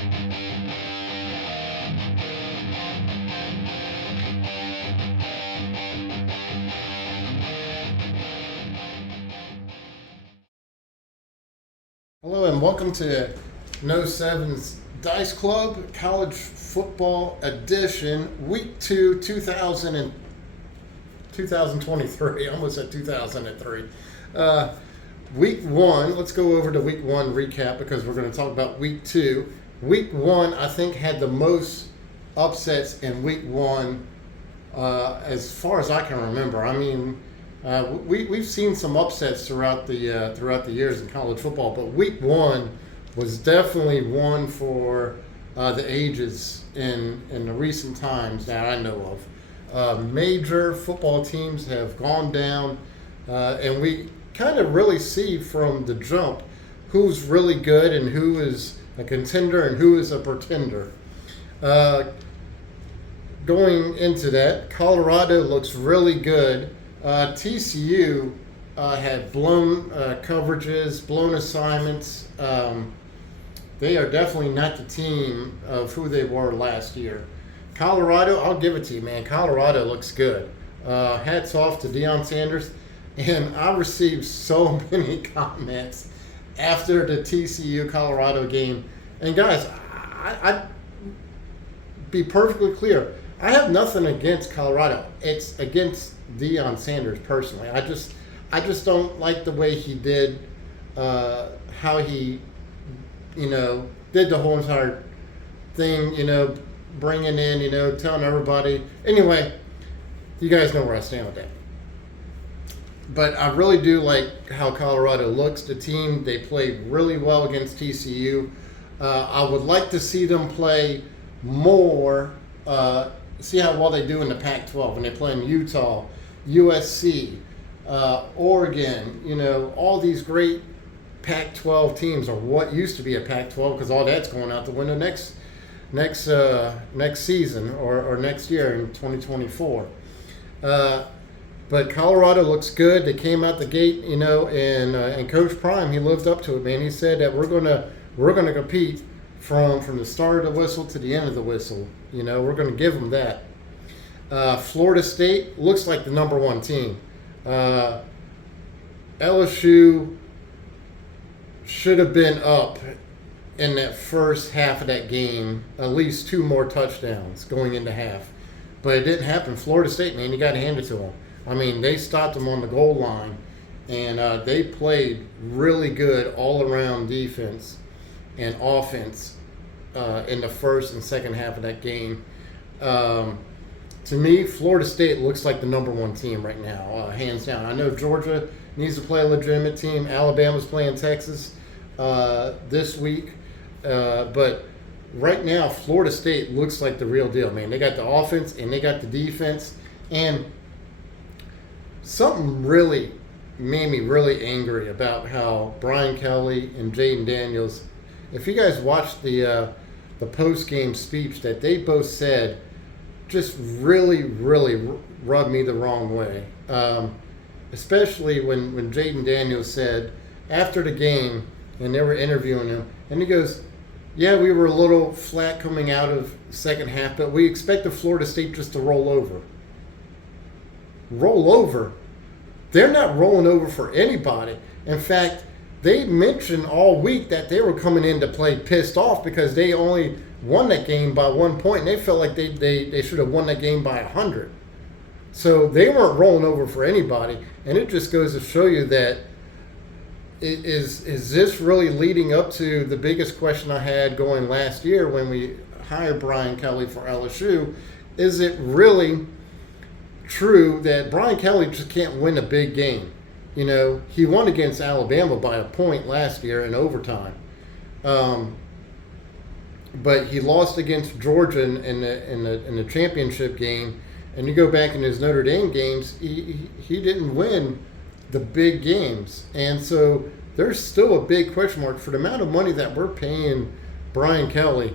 Hello and welcome to No Seven's Dice Club College Football Edition, Week 2, 2023. I almost said 2003. Week 1, let's go over to Week 1 recap because we're going to talk about Week 2. Week 1, I think, had the most upsets in Week 1 as far as I can remember. I mean, we've seen some upsets throughout the years in college football, but Week 1 was definitely one for the ages in the recent times that I know of. Major football teams have gone down, and we kind of really see from the jump who's really good and who is a contender and who is a pretender. Going into that, Colorado looks really good. TCU had blown coverages, blown assignments. They are definitely not the team of who they were last year. Colorado, I'll give it to you, man. Colorado looks good. Hats off to Deion Sanders. And I received so many comments after the TCU Colorado game. And guys, I'd be perfectly clear. I have nothing against Colorado. It's against Deion Sanders personally. I just don't like the way he did, how he, did the whole entire thing, bringing in, telling everybody. Anyway, you guys know where I stand with that. But I really do like how Colorado looks. The team, they played really well against TCU. I would like to see them play more, see how well they do in the Pac-12 when they play in Utah, USC, Oregon, all these great Pac-12 teams, or what used to be a Pac-12, because all that's going out the window next season or next year in 2024. But Colorado looks good. They came out the gate, and Coach Prime, he lived up to it, man. He said that we're gonna compete from the start of the whistle to the end of the whistle. We're going to give them that. Florida State looks like the number one team. LSU should have been up in that first half of that game, at least 2 more touchdowns going into half. But it didn't happen. Florida State, man, you got to hand it to them. I mean, they stopped them on the goal line, and they played really good all-around defense and offense in the first and second half of that game. To me, Florida State looks like the number one team right now, hands down. I know Georgia needs to play a legitimate team. Alabama's playing Texas this week. But right now, Florida State looks like the real deal, man. They got the offense and they got the defense. And something really made me really angry about how Brian Kelly and Jaden Daniels, if you guys watched the post-game speech that they both said, just really, really rubbed me the wrong way. Especially when Jaden Daniels said after the game, and they were interviewing him, and he goes, yeah, we were a little flat coming out of second half, but we expected Florida State just to roll over. Roll over? They're not rolling over for anybody. In fact, they mentioned all week that they were coming in to play pissed off because they only won that game by 1 point, and they felt like they should have won that game by 100. So they weren't rolling over for anybody, and it just goes to show you that is this really leading up to the biggest question I had going last year when we hired Brian Kelly for LSU? Is it really true that Brian Kelly just can't win a big game? He won against Alabama by a point last year in overtime. But he lost against Georgia in the championship game, and you go back in his Notre Dame games, he didn't win the big games, and so there's still a big question mark for the amount of money that we're paying Brian Kelly.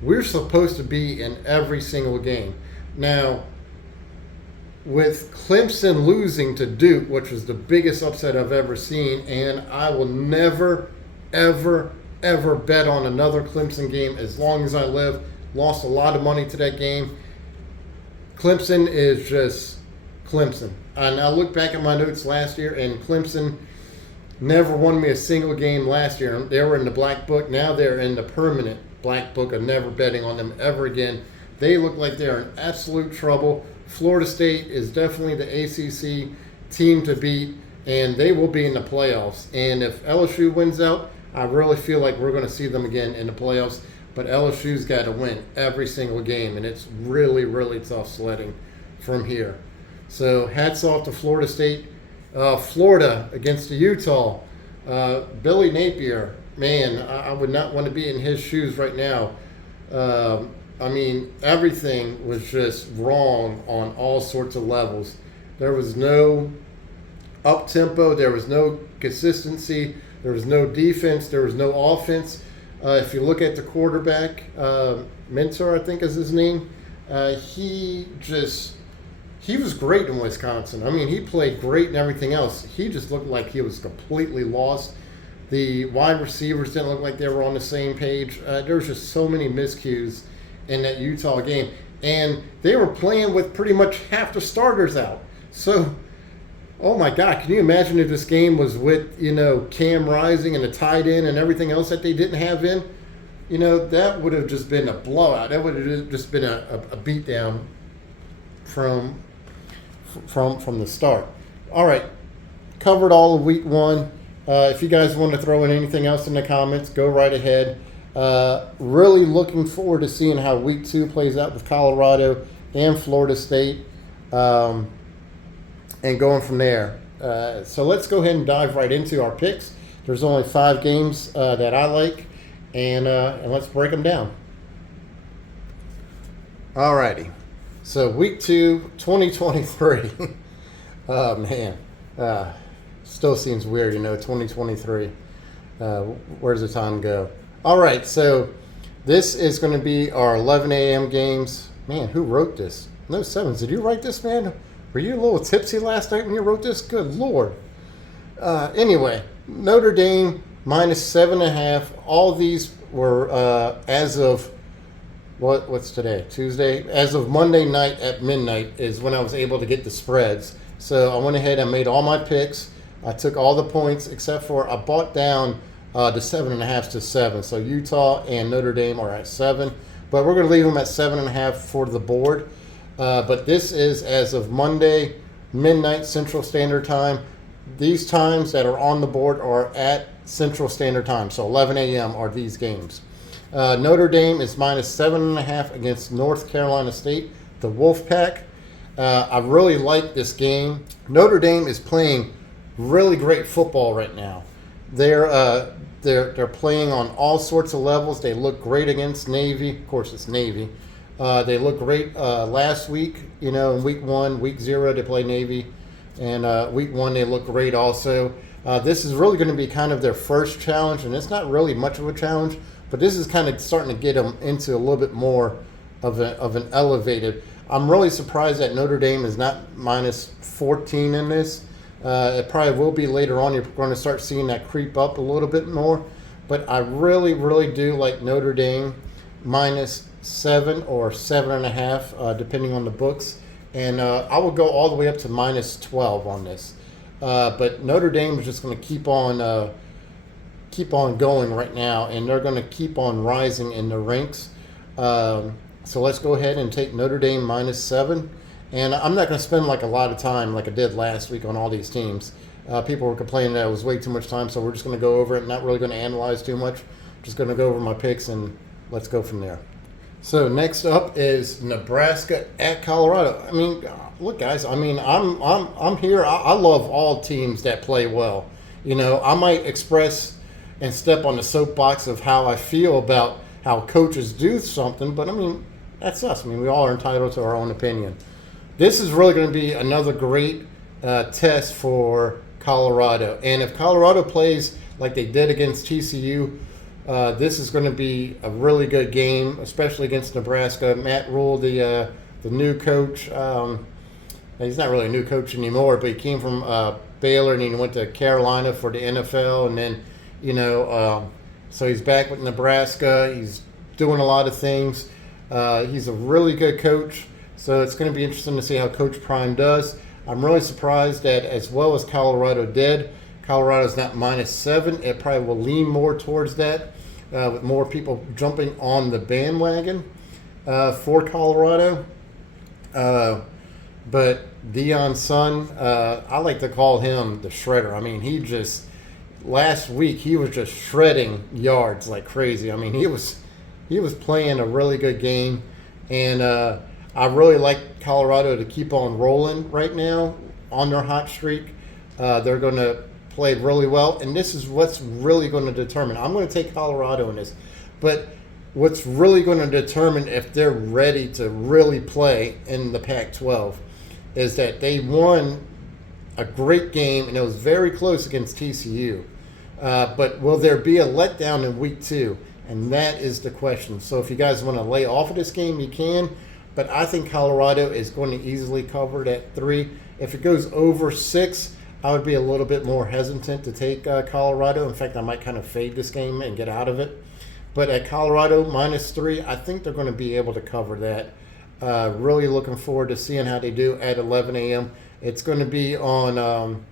We're supposed to be in every single game. Now, with Clemson losing to Duke, which was the biggest upset I've ever seen, and I will never, ever, ever bet on another Clemson game as long as I live. Lost a lot of money to that game. Clemson is just Clemson. And I look back at my notes last year, and Clemson never won me a single game last year. They were in the black book. Now they're in the permanent black book of never betting on them ever again. They look like they're in absolute trouble. Florida State is definitely the ACC team to beat, and they will be in the playoffs. And if LSU wins out, I really feel like we're going to see them again in the playoffs. But LSU's got to win every single game, and it's really, really tough sledding from here. So hats off to Florida State. Florida against the Utah. Billy Napier, man, I would not want to be in his shoes right now. I mean, everything was just wrong on all sorts of levels. There was no up-tempo. There was no consistency. There was no defense. There was no offense. If you look at the quarterback, Mentor, I think is his name, he was great in Wisconsin. I mean, he played great and everything else. He just looked like he was completely lost. The wide receivers didn't look like they were on the same page. There was just so many miscues in that Utah game. And they were playing with pretty much half the starters out. So, oh my God, can you imagine if this game was with, Cam Rising and the tight end and everything else that they didn't have in? That would have just been a blowout. That would have just been a beatdown from the start. All right, covered all of week one. If you guys want to throw in anything else in the comments, go right ahead. Really looking forward to seeing how week two plays out with Colorado and Florida State, and going from there. So let's go ahead and dive right into our picks. There's only 5 games that I like, and let's break them down. All righty. So week 2, 2023. Oh, man. Still seems weird, 2023. Where's the time go? All right, so this is going to be our 11 a.m. games. Man, who wrote this? No Sevens. Did you write this, man? Were you a little tipsy last night when you wrote this? Good Lord. Anyway, Notre Dame -7.5. All these were as of, what's today? Tuesday? As of Monday night at midnight is when I was able to get the spreads. So I went ahead and made all my picks. I took all the points except for I bought down the 7.5 to 7. So Utah and Notre Dame are at 7. But we're going to leave them at 7.5 for the board. But this is as of Monday, midnight Central Standard Time. These times that are on the board are at Central Standard Time. So 11 a.m. are these games. Notre Dame is -7.5 against North Carolina State, the Wolfpack. I really like this game. Notre Dame is playing really great football right now. They're playing on all sorts of levels. They look great against Navy. Of course, it's Navy. They looked great last week. In week 1, week 0 they played Navy, and week 1 they looked great also. This is really going to be kind of their first challenge, and it's not really much of a challenge, but this is kind of starting to get them into a little bit more of an elevated. I'm really surprised that Notre Dame is not -14 in this. It probably will be later on. You're going to start seeing that creep up a little bit more. But I really, really do like Notre Dame -7 or 7.5, depending on the books. And I will go all the way up to -12 on this. But Notre Dame is just going to keep on going right now, and they're going to keep on rising in the ranks. So let's go ahead and take Notre Dame -7. And I'm not going to spend a lot of time like I did last week on all these teams. People were complaining that it was way too much time, so we're just going to go over it. Not really going to analyze too much. Just going to go over my picks, and let's go from there. So next up is Nebraska at Colorado. I mean, look, guys. I mean, I'm here. I love all teams that play well. I might express and step on the soapbox of how I feel about how coaches do something, but I mean, that's us. I mean, we all are entitled to our own opinion. This is really going to be another great test for Colorado. And if Colorado plays like they did against TCU, this is going to be a really good game, especially against Nebraska. Matt Rule, the new coach, he's not really a new coach anymore, but he came from Baylor and he went to Carolina for the NFL. And then, So he's back with Nebraska. He's doing a lot of things. He's a really good coach. So it's going to be interesting to see how Coach Prime does. I'm really surprised that as well as Colorado did, Colorado's not -7. It probably will lean more towards that with more people jumping on the bandwagon for Colorado. But Deion's son, I like to call him the shredder. I mean, last week he was just shredding yards like crazy. I mean, he was playing a really good game, and I really like Colorado to keep on rolling right now on their hot streak. They're going to play really well, and this is what's really going to determine. I'm going to take Colorado in this, but what's really going to determine if they're ready to really play in the Pac-12 is that they won a great game, and it was very close against TCU. But will there be a letdown in week 2? And that is the question. So if you guys want to lay off of this game, you can. But I think Colorado is going to easily cover it at 3. If it goes over 6, I would be a little bit more hesitant to take Colorado. In fact, I might kind of fade this game and get out of it. But at Colorado -3, I think they're going to be able to cover that. Really looking forward to seeing how they do at 11 a.m. It's going to be on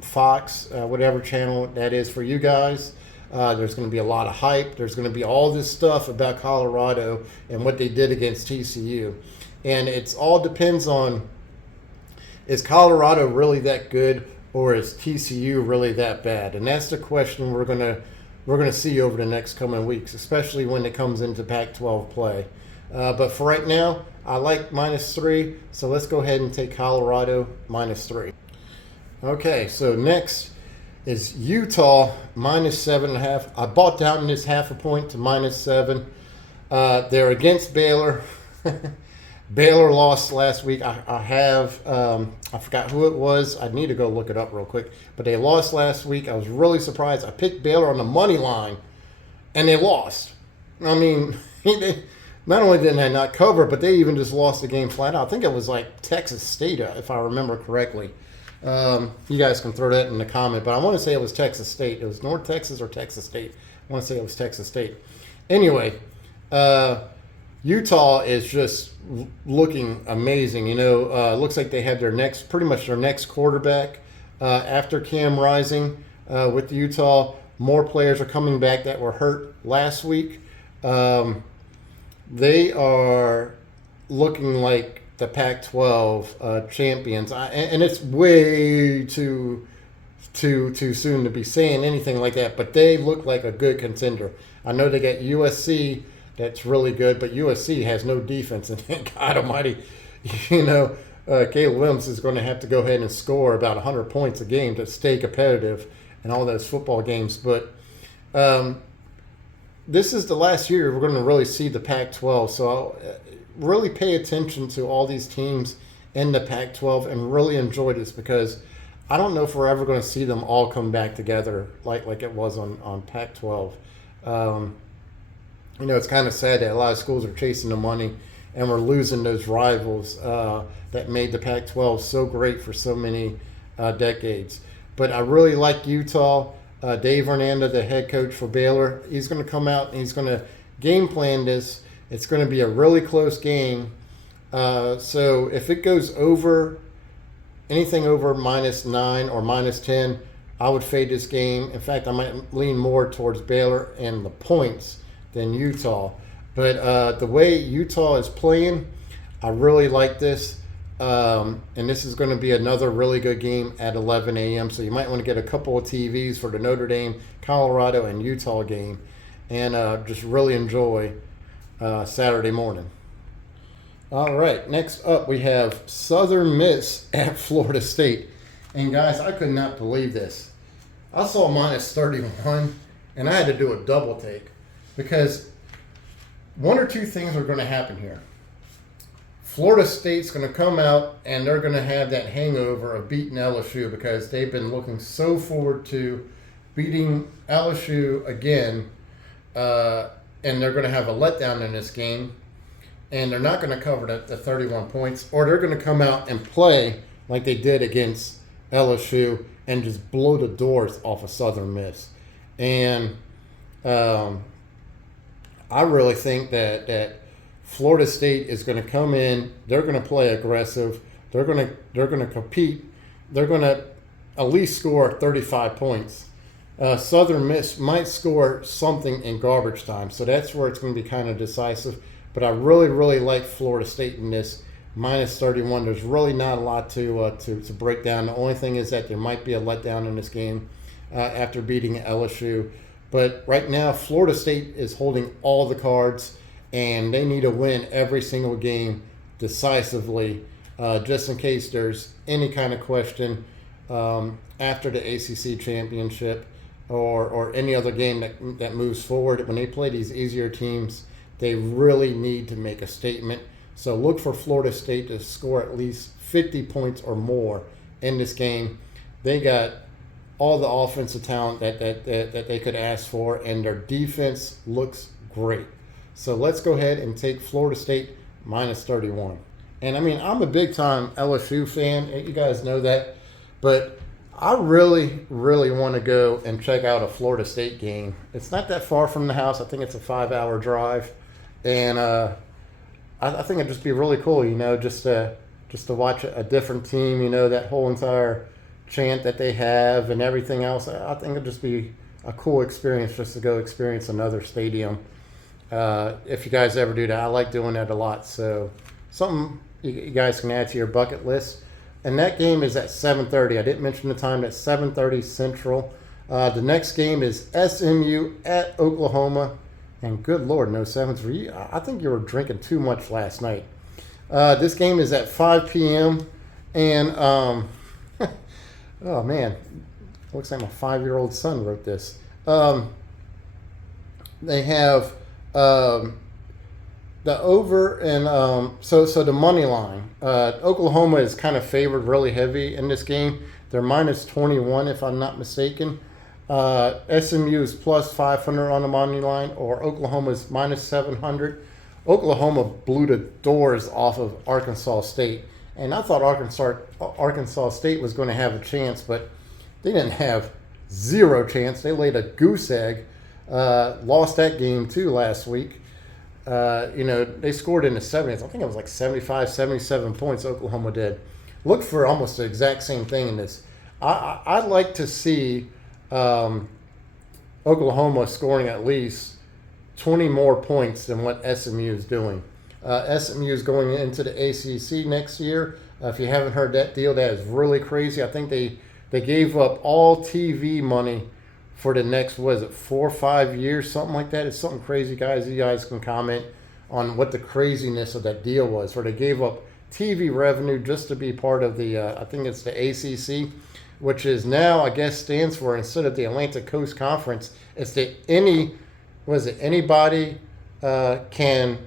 Fox, whatever channel that is for you guys. There's going to be a lot of hype. There's going to be all this stuff about Colorado and what they did against TCU. And it all depends on, is Colorado really that good, or is TCU really that bad? And that's the question we're gonna see over the next coming weeks, especially when it comes into Pac-12 play. But for right now, I like -3, so let's go ahead and take Colorado -3. Okay, so next is Utah -7.5. I bought down this half a point to -7. They're against Baylor. Baylor lost last week. I forgot who it was. I need to go look it up real quick. But they lost last week. I was really surprised. I picked Baylor on the money line, and they lost. I mean, not only did they not cover, but they even just lost the game flat out. I think it was like Texas State, if I remember correctly. You guys can throw that in the comment, but I want to say it was Texas State. It was North Texas or Texas State. I want to say it was Texas State. Anyway, Utah is just looking amazing. Looks like they had pretty much their next quarterback after Cam Rising with Utah. More players are coming back that were hurt last week. They are looking like the Pac-12 champions, and it's way too soon to be saying anything like that. But they look like a good contender. I know they got USC. That's really good, but USC has no defense, and God Almighty, Caleb Williams is going to have to go ahead and score about 100 points a game to stay competitive in all those football games. But this is the last year we're going to really see the Pac-12, so I'll really pay attention to all these teams in the Pac-12 and really enjoy this, because I don't know if we're ever going to see them all come back together like it was on Pac-12. It's kind of sad that a lot of schools are chasing the money, and we're losing those rivals that made the Pac-12 so great for so many decades. But I really like Utah. Dave Hernanda, the head coach for Baylor, he's going to come out and he's going to game plan this. It's going to be a really close game. So if it goes over, anything over -9 or -10, I would fade this game. In fact, I might lean more towards Baylor and the points than Utah. But the way Utah is playing, I really like this. And this is going to be another really good game at 11 a.m. So you might want to get a couple of TVs for the Notre Dame, Colorado, and Utah game, and just really enjoy Saturday morning. All right, next up we have Southern Miss at Florida State. And guys, I could not believe this. I saw -31, and I had to do a double take, because one or two things are going to happen here. Florida State's going to come out and they're going to have that hangover of beating LSU, because they've been looking so forward to beating LSU again, and they're going to have a letdown in this game, and they're not going to cover the 31 points, or they're going to come out and play like they did against LSU and just blow the doors off of Southern Miss. And Um, I really think that Florida State is going to come in. They're going to play aggressive. They're going to compete. They're going to at least score 35 points. Southern Miss might score something in garbage time, so that's where it's going to be kind of decisive. But I really like Florida State in this minus 31. There's really not a lot to break down. The only thing is that there might be a letdown in this game after beating LSU. But right now, Florida State is holding all the cards, and they need to win every single game decisively, just in case there's any kind of question after the ACC championship or any other game that moves forward. When they play these easier teams, they really need to make a statement. So look for Florida State to score at least 50 points or more in this game. They got all the offensive talent that they could ask for, and their defense looks great. So let's go ahead and take Florida State minus 31. And I mean, I'm a big time LSU fan. You guys know that. But I really want to go and check out a Florida State game. It's not that far from the house. I think it's a 5-hour drive. And I think it'd just be really cool, just to watch a different team, that whole entire chant that they have and everything else. I think it'd just be a cool experience just to go experience another stadium. If you guys ever do that, I like doing that a lot. So something you guys can add to your bucket list. And that game is at 7:30. I didn't mention the time. That's 7:30 Central. The next game is SMU at Oklahoma. And good Lord, no sevens for you. I think you were drinking too much last night. This game is at 5 p.m. And, oh man, looks like my 5-year-old son wrote this. They have the over and so the money line. Oklahoma is kind of favored really heavy in this game. They're minus 21 if I'm not mistaken. SMU is plus 500 on the money line, or Oklahoma is minus 700. Oklahoma blew the doors off of Arkansas State, and I thought Arkansas State was going to have a chance, but they didn't have zero chance. They laid a goose egg. Lost that game too last week. They scored in the 70s. I think it was like 75, 77 points Oklahoma did. Look for almost the exact same thing in this. I'd like to see Oklahoma scoring at least 20 more points than what SMU is doing. SMU is going into the ACC next year. If you haven't heard that deal, that is really crazy. I think they gave up all TV money for the next, 4 or 5 years, something like that. It's something crazy, guys. You guys can comment on what the craziness of that deal was, where they gave up TV revenue just to be part of the, I think it's the ACC, which is now, I guess, stands for, instead of the Atlantic Coast Conference, it's the anybody can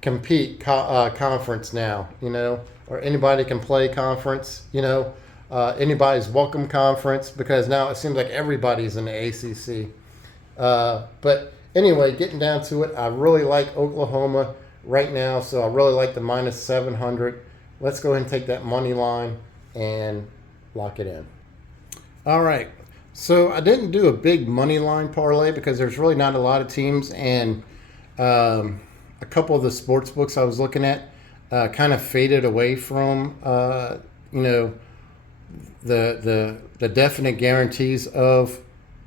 compete conference now, or anybody can play conference, anybody's welcome conference, because now it seems like everybody's in the ACC. But anyway, getting down to it, I really like Oklahoma right now, so I really like the minus 700. Let's go ahead and take that money line and lock it in. All right, so I didn't do a big money line parlay because there's really not a lot of teams, and a couple of the sports books I was looking at kind of faded away from the definite guarantees of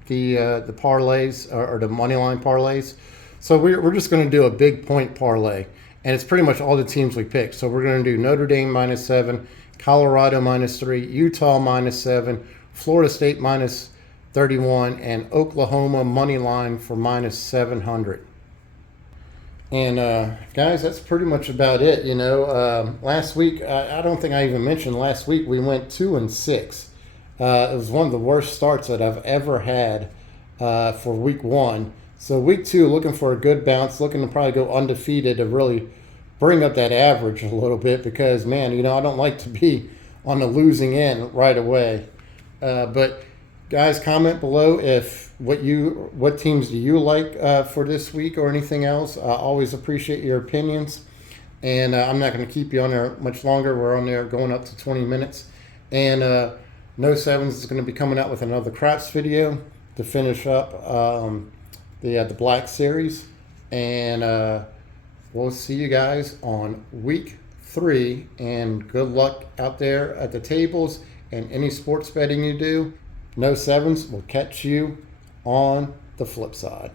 the parlays or the money line parlays. So we're just going to do a big point parlay, and it's pretty much all the teams we picked. So we're going to do Notre Dame minus 7, Colorado minus 3, Utah minus 7, Florida State minus 31, and Oklahoma money line for minus 700. And guys, that's pretty much about it. Last week, I don't think I even mentioned last week, we went 2-6. It was one of the worst starts that I've ever had for week 1. So week 2, looking for a good bounce, looking to probably go undefeated to really bring up that average a little bit, because man, I don't like to be on the losing end right away. But guys, comment below what teams do you like for this week or anything else. I always appreciate your opinions, and I'm not going to keep you on there much longer. We're on there going up to 20 minutes, and No Sevens is going to be coming out with another craps video to finish up the Black Series, and we'll see you guys on week 3. And good luck out there at the tables and any sports betting you do. No sevens. We'll catch you on the flip side.